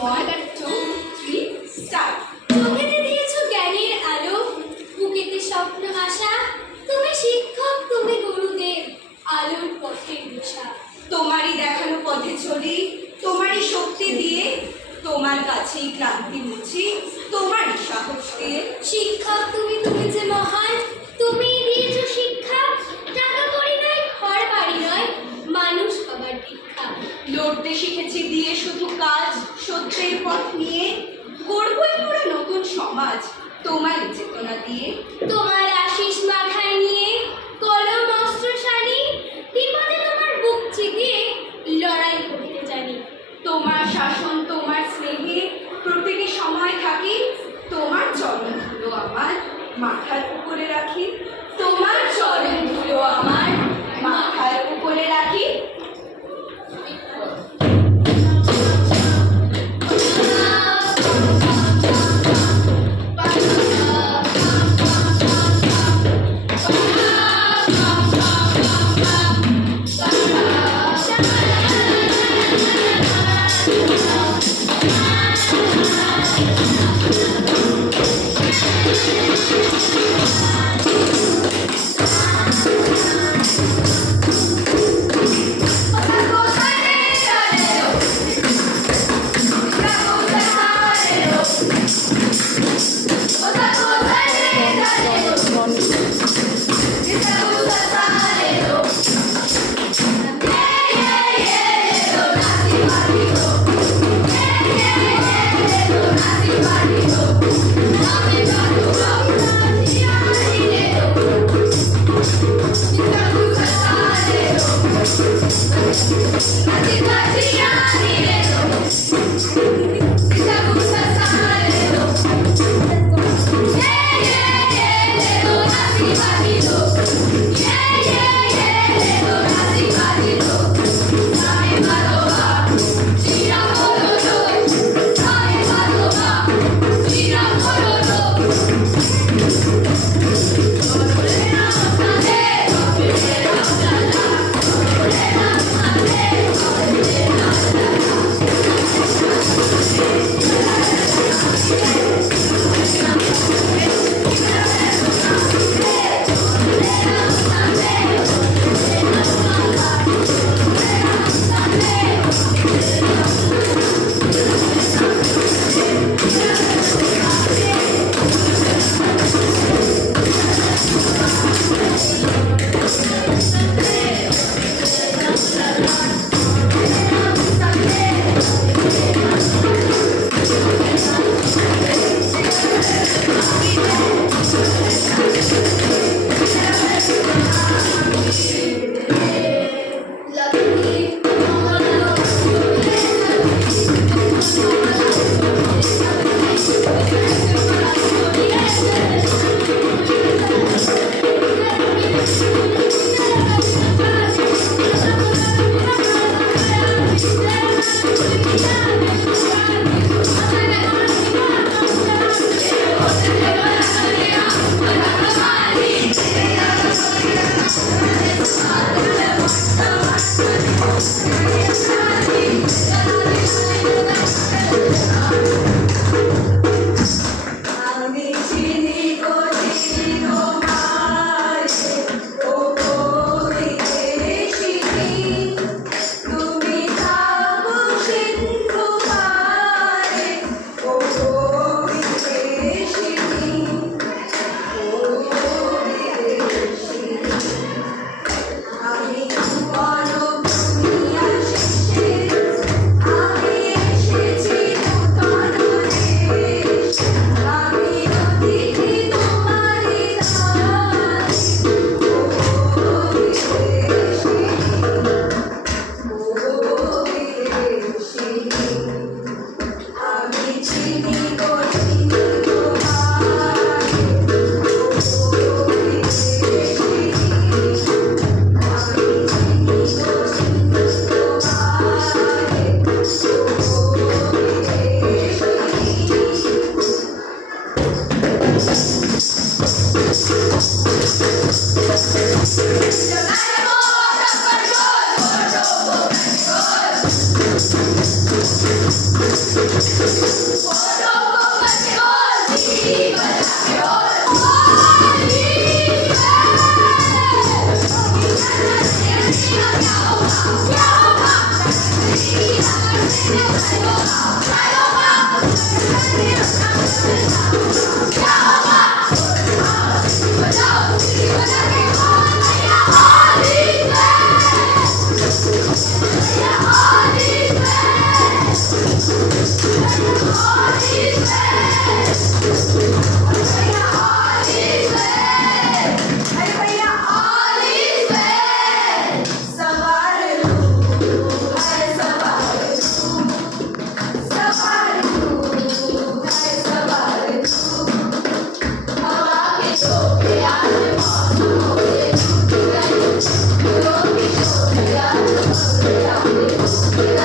1, 2, 3, start. চোখেতে দিয়েছ জ্ঞানের আলো, বুকেতে স্বপ্ন আশা, তুমি শিক্ষক, তুমি গুরুদেব, আলোর পথের দিশা। তোমারই দেখানো পথে চলি, তোমারই শক্তি দিয়ে, তোমার কাছেই ক্লান্তি মুছি, তোমারই সাহস দিয়ে। শিক্ষক তুমি, তুমি যে মহান, তুমি দিয়েছ শিক্ষা, টাকা করি নয়, ঘর বাড়ি নয়, মানুষ হবার দীক্ষা। লড়তে শিখেছি দিয়ে শুধু কাজ, সত্যের পথ নিয়ে, গড়বই মোরা নতুন সমাজ, তোমার চেতনা দিয়ে। তোমার আশিস মাথায় নিয়ে, কলম অস্ত্র শানি, বিপদে তোমার বুক চিতিয়ে লড়াই করতে জানি। তোমার শাসন, তোমার স্নেহে প্রতিটি সময় থাকি, তোমার চরণ ধুলো আমার মাথার উপরে রাখি, তোমার চরণ ধুলো আমার মাথার উপরে রাখি। রাম